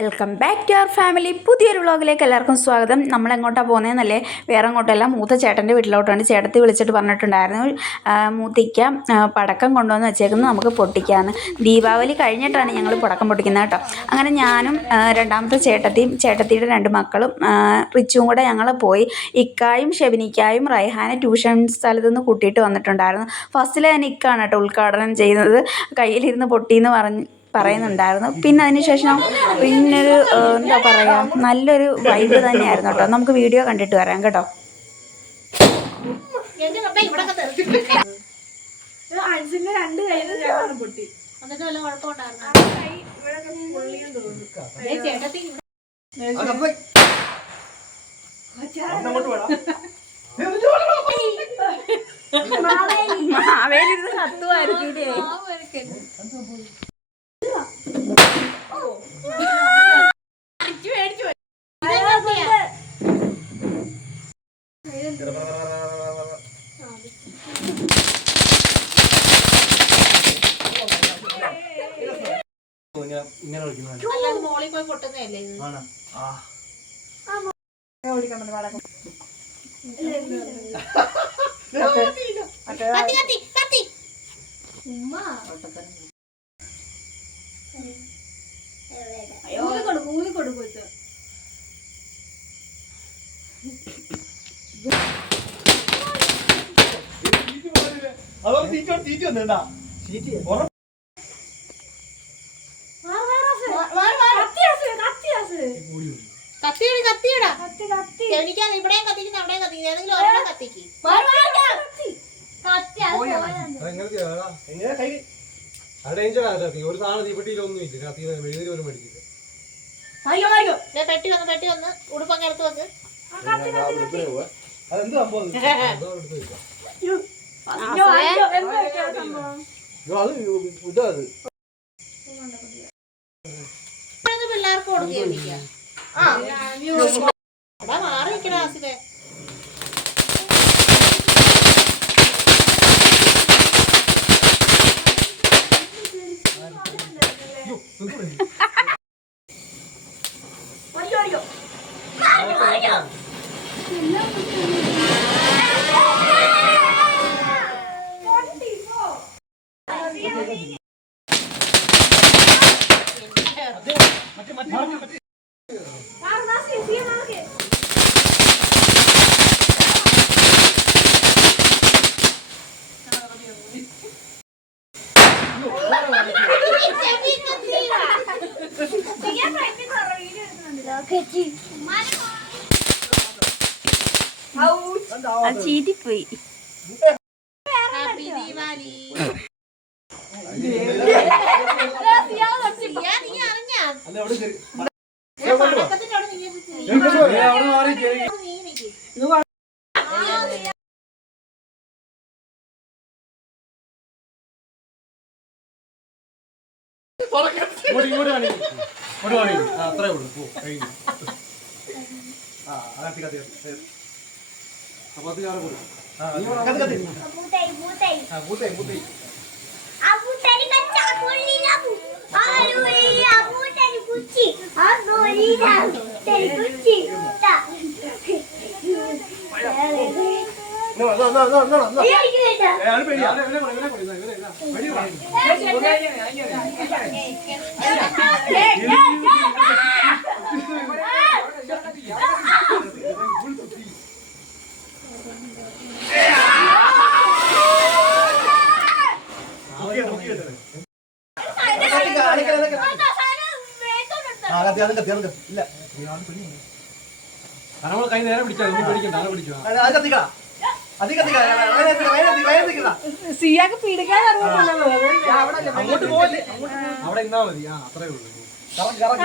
Welcome back to our family പുതിയൊരു വ്ളോഗിലേക്ക് എല്ലാവർക്കും സ്വാഗതം. നമ്മൾ എങ്ങോട്ടാണ് പോകുന്നതെന്നല്ലേ? വേറെ അങ്ങോട്ടല്ല മൂത്ത ചേട്ടന്റെ വീട്ടിലോട്ടാണ്. ചേട്ടത്തി വിളിച്ചിട്ട് പറഞ്ഞിട്ടുണ്ടായിരുന്നു മൂത്തിക്ക പടക്കം കൊണ്ടുവന്ന് വെച്ചേക്കുന്നത് നമുക്ക് പൊട്ടിക്കാമെന്ന് ദീപാവലി കഴിഞ്ഞിട്ടാണ് ഞങ്ങൾ പടക്കം പൊട്ടിക്കുന്നത് കേട്ടോ. അങ്ങനെ ഞാനും രണ്ടാമത്തെ ചേട്ടത്തിയും ചേട്ടത്തിയുടെ രണ്ട് മക്കളും റിച്ചും കൂടെ ഞങ്ങൾ പോയി ഇക്കായും ഷെബിനിക്കായും റൈഹാനെ ട്യൂഷൻ സ്ഥലത്ത് നിന്ന് കൂട്ടിയിട്ട് വന്നിട്ടുണ്ടായിരുന്നു. ഫസ്റ്റിൽ തന്നെ ഇക്കാണ് കേട്ടോ ഉദ്ഘാടനം ചെയ്യുന്നത്. കയ്യിലിരുന്ന് പൊട്ടിയെന്ന് പറഞ്ഞ് പറയുന്നുണ്ടായിരുന്നു. പിന്നെ അതിനുശേഷം പിന്നൊരു എന്താ പറയുക നല്ലൊരു വൈബ് തന്നെയായിരുന്നു കേട്ടോ. നമുക്ക് വീഡിയോ കണ്ടിട്ട് വരാം കേട്ടോ. രണ്ട് കയ്യിൽ രണ്ടെണ്ണം പൊട്ടി. എന്നിട്ട് വല്ല കുഴപ്പമുണ്ടായിരുന്നോ? കൈ ചേട്ടത്തി മാവേലിരുന്ന് കത്തുമായിരിക്കും ഇങ്ങനെ കളിക്കുന്നത് കത്തി കത്തി കത്തി ഊന്നിക്കൊടുക്കും ഊന്നിക്കൊടുക്കും വെച്ച് അതോടെ തീറ്റ തീറ്റ വന്നിട്ടാ കത്തിയടി കത്തിയടാ കത്തി കത്തി. എനിക്കാണ് ഇവിടെയും കത്തിക്കുന്ന അവിടെയും കത്തിക്കുന്ന ഏതെങ്കിലും ഒരെണ്ണം കത്തിക്ക്. എങ്ങനെ കൈ? ഒരു സാധനം തീപ്പെട്ടിയിലൊന്നും ഇല്ല. രാത്രി മെഴുകുതിരി പോലും മേടിച്ചില്ല അയ്യോ അയ്യോ. ദേ പെട്ടി വന്ന് പെട്ടി വന്ന്. ഉടുപ്പൊക്കെ എടുത്ത് വെക്ക് അതെന്ത് സംഭവം അത്? അതോ എടുത്ത് വെക്കാം. അയ്യോ അയ്യോ എന്തൊക്കെയാ സംഭവം? അയ്യോ, അത് ഇതാ അത്. ഇപ്പോഴൊക്കെ പിള്ളേർക്ക് കൊടുക്കുകയാണ് അവിടെ മാറി നിൽക്കണ ആസിഫെ Thank. നിക്ക്. ഇങ്ങോട്ട് ഇങ്ങോട്ട് കാണി ഇങ്ങോട്ട് കാണി ആ അത്രേ ഉള്ളൂ പോ കഴിഞ്ഞു ആ ആ, കത്തി കത്തി ആ ഇല്ല കാരണം കൈ നേരെ ഒന്നും പിടിക്കണ്ട അങ്ങനെ പിടിച്ചു അത് കത്തിക്ക സിയാക്ക് പിടിക്കാൻ അങ്ങോട്ട് പോവല്ലേ അവിടെ ഇന്നാ മതി ആ അത്രേ ഉള്ളൂ കറക്ക് കറക്ക്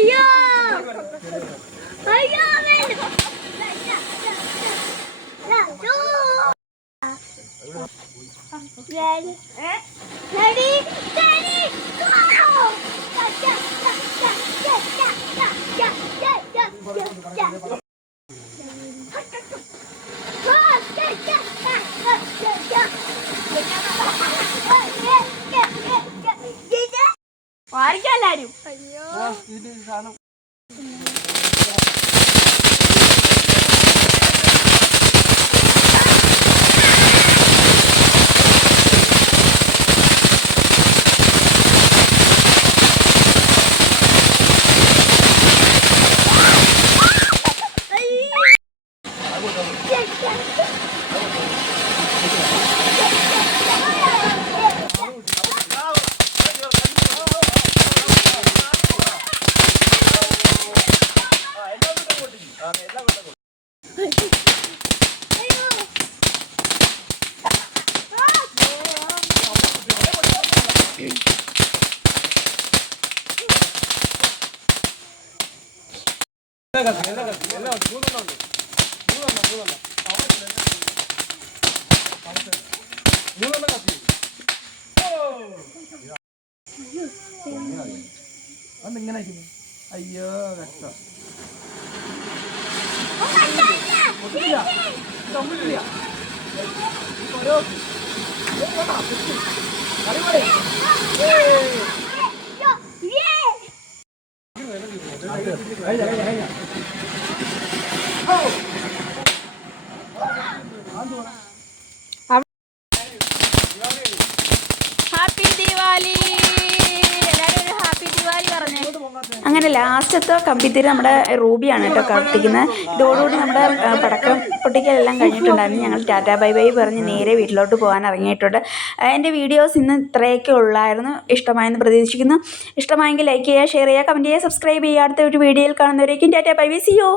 ஐயோ ஐயோ Ready? Ready? Go! Yeah. Yeah. അതെങ്ങനെ അയക്കുന്നു അയ്യോ കഷ്ടം ഹാപ്പി കമ്പിത്തിരി നമ്മുടെ റൂബിയാണ് കേട്ടോ കത്തിക്കുന്നത്. ഇതോടുകൂടി നമ്മുടെ പടക്കം പൊട്ടിക്കലെല്ലാം കഴിഞ്ഞിട്ടുണ്ടായിരുന്നു. ഞങ്ങൾ ടാറ്റാ ബൈ ബൈ പറഞ്ഞ് നേരെ വീട്ടിലോട്ട് പോകാൻ ഇറങ്ങിയിട്ടുണ്ട്. എന്റെ വീഡിയോസ് ഇന്ന് ഇത്രയൊക്കെ ഉള്ളായിരുന്നു. ഇഷ്ടമായെന്ന് പ്രതീക്ഷിക്കുന്നു. ഇഷ്ടമായെങ്കിൽ ലൈക്ക് ചെയ്യുക ഷെയർ ചെയ്യുക കമന്റ് ചെയ്യുക സബ്സ്ക്രൈബ് ചെയ്യുക. അടുത്ത ഒരു വീഡിയോയിൽ കാണുന്നവരേക്കും ടാറ്റാ ബൈ ബൈ. സിയോ